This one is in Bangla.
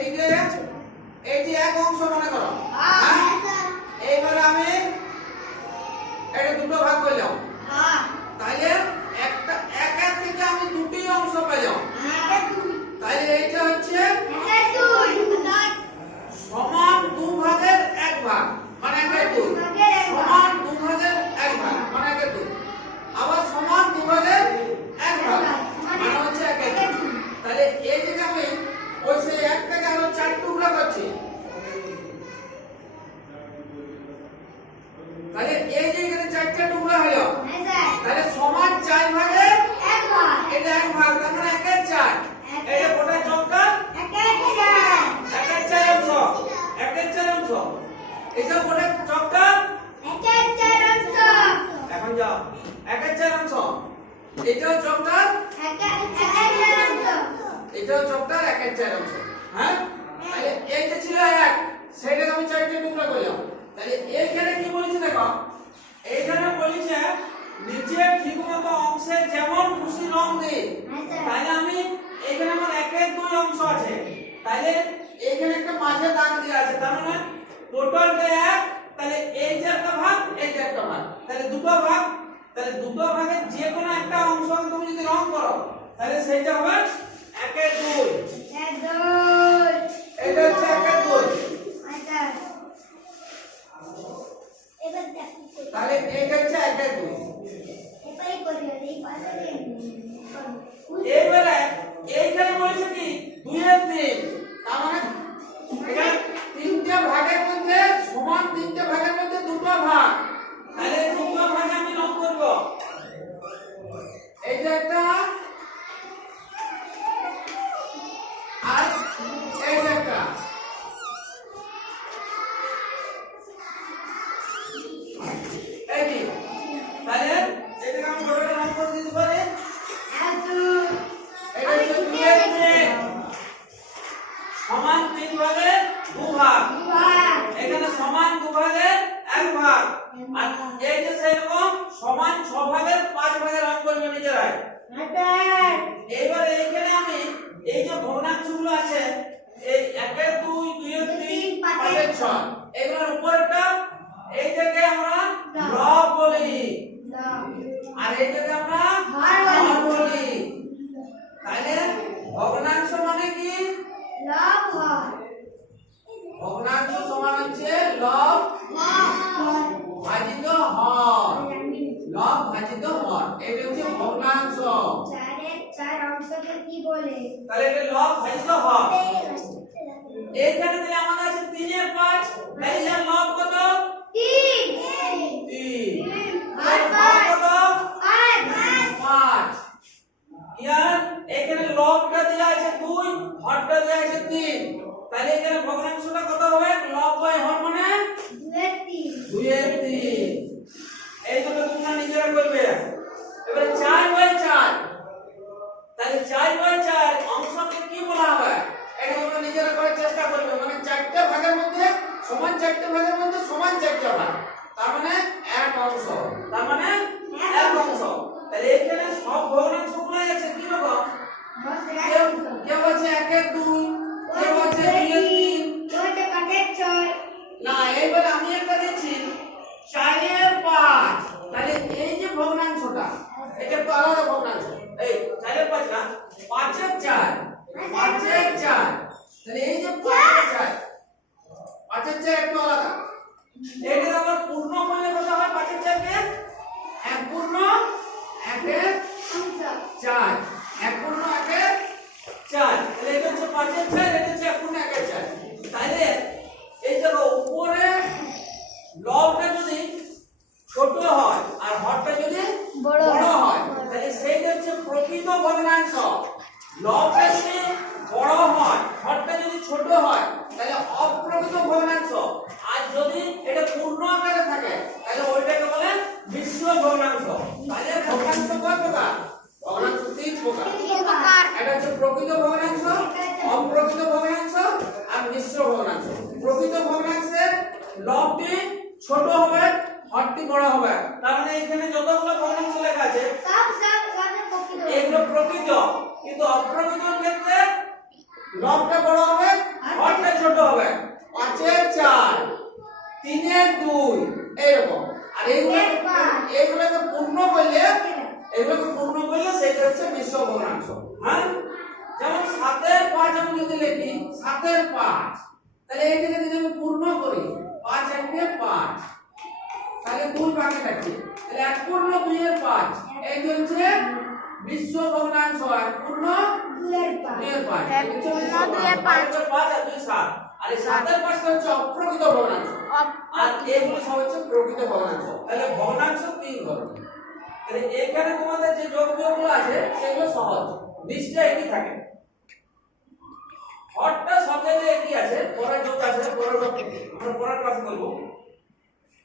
এইদিকে এইটি এক অংশ মনে করো। হ্যাঁ? এইবারে আমি এটা দুটো ভাগ করলাম তাহলে একটা একের থেকে আমি দুটি অংশ পেলাম তাহলে এইটা হচ্ছে সমান দু ভাগের এক ভাগ মানে একের দুই সমান দু ভাগের এক ভাগ মানে একের দুই আবার সমান দু ভাগের এক ভাগ মানে হচ্ছে একের দুই তাহলে এই থেকে আমি ওই সেই এক থেকে আরও চার টুকরা করছি তাহলে এই যে এখানে চারটে টুকরা হলো তাহলে সমান চার ভাগে এটা এক ভাগ তার মানে একের চার। এটা গোটা একের চার। অংশ একের চার অংশ। এটা গোটা চক্কা এখন যাও। একের চার অংশ। এটাও চক্কার এটাও চক্কার একের চার অংশ। হ্যাঁ? তাহলে এইটা ছিল এক সেটাকে আমি চারটে টুকরা করলাম। তাহলে এইখানে কি এইখানে বলেছে নিচে ঠিকমতো অংশে যেমন খুশি রং দে তাহলে আমি এখানে আমার একের দুই অংশ আছে। তাহলে এখানে একটা মাঝে দাগ দেওয়া আছে তার মানে টোটালটা এক তাহলে এই যে একটা ভাগ এই যে একটা ভাগ। তাহলে দুটো ভাগ তাহলে দুটো ভাগের যে কোনো একটা অংশ তুমি যদি রং করো তাহলে সেইটা হবে একের দুই এটা হচ্ছে একের দুই তাহলে এইটা হচ্ছে একের দুই এবারে এইখানে বলেছে কি? দুইয়ের মানে তিনটে ভাগের মধ্যে সমান তিনটে ভাগের মধ্যে দুটো ভাগ। সমান ছ ভাগের পাঁচ ভাগের অঙ্ক করবে নিজেরাই। এইবার এইখানে আমি এই যে ভগ্নাংশগুলো আছে এই একের দুই দুই তিন পাঁচের ছয়। এগুলোর উপরটা এই জায়গায় আমরা লব বলি আর এই জায়গায় আমরা হর বলি। হর বলি তাহলে ভগ্নাংশ মানে কি ভগ্নাংশ সমান হচ্ছে লব ভাজিত হর লব ভাজিত হর এটা হচ্ছে ভগ্নাংশ চার অংশকে কি বলে তাহলে এটা লব ভাজিত হর এইখানে তাহলে আমাদের আছে তিনের পাঁচ তাহলে এর লব কত তিন তিন আর এর হর কত পাঁচ পাঁচ ইয়ার এখানে লবটা দেওয়া আছে দুই হরটা দেওয়া আছে তিন তাহলে এখানে ভগ্নাংশটা কত হবে লব বাই হর মানে দুয়ের তিন দুইয়ের তিন এই দুটো তোমরা নিজেরা করবে এবারে চার বাই চার তাহলে চার বাই চার অংশকে কি বলা হবে এটা তোমরা নিজেরা করার চেষ্টা করবে মানে চারটে ভাগের মধ্যে সমান চারটে ভাগের মধ্যে সমান চারটে ভাগ তার মানে এক অংশ তার মানে এক অংশ তাহলে এখানে সব ভগ্নাংশগুলোই আছে কি রকম কেউ কেউ আছে একের দুই কেউ আছে দুইয়ের তিন না এইবার আমি একটা দিচ্ছি চারের পাঁচ তাহলে এই যে ভগ্নাংশটা এটা একটু আলাদা ভগ্নাংশ এই চারের পাঁচ না পাঁচের চার পাঁচের চার তাহলে এই যে পাঁচের চার পাঁচের চেয়ে একটু আলাদা। এটা আবার পূর্ণ করলে কত হয় চারকে এক পূর্ণ একের চার। এক পূর্ণ একের চার। তাহলে এটা হচ্ছে চার এটা হচ্ছে এক পূর্ণ একের চার তাহলে এই দেখো উপরে লবটা যদি ছোট হয় আর হরটা যদি বড় বড় হয়। হয় তাহলে সেইটা হচ্ছে প্রকৃত ভগ্নাংশ লবটা যদি বড় হয় হরটা যদি ছোট হয় তাহলে অপ্রকৃত ভগ্নাংশ আর যদি এটা পূর্ণ আকারে থাকে তাহলে ওইটাকে বলে মিশ্র ভগ্নাংশ। তাহলে ভগ্নাংশ কয় প্রকার? ভগ্নাংশ তিন প্রকার। এটা হচ্ছে প্রকৃত ভগ্নাংশ অপ্রকৃত ভগ্নাংশ আর মিশ্র ভগ্নাংশ। প্রকৃত ভগ্নাংশের লবটি ছোট হবে হরটি বড় হবে। তার মানে এখানে যতগুলো ভগ্নাংশ লেখা আছে এগুলো প্রকৃত কিন্তু অপ্রকৃত ক্ষেত্রে লবটা বড় হবে ছোট হবে। পাঁচের চার। তিনের দুই এইরকম। আর এইগুলো এইগুলোকে পূর্ণ করলে এগুলোকে পূর্ণ করলে সেটা হচ্ছে মিশ্র ভগ্নাংশ হ্যাঁ? যেমন সাতের পাঁচ আমি যদি লিখি সাতের পাঁচ। তাহলে এইটাকে যদি আমি পূর্ণ করি পাঁচ একে পাঁচ। তাহলে দুই বাকি থাকছে তাহলে এক পূর্ণ দুইয়ের পাঁচ। এই হচ্ছে মিশ্র ভগ্নাংশ এক পূর্ণ পাঁচ। দুইয়ের। পাঁচ। পাঁচ আর দুই সাত। আর এই সাতের পাঁচটা হচ্ছে অপ্রকৃত ভগ্নাংশ। আর এগুলো সব হচ্ছে প্রকৃত ভগ্নাংশ। তাহলে ভগ্নাংশ তিন ধরনের তাহলে এখানে তোমাদের যে যোগ আছে, সেগুলো সহজ। নিচটা একই থাকে। হরটা সব জায়গায় একই আছে, পরের যোগ আছে, পরের যোগ পরের ক্লাসে করব।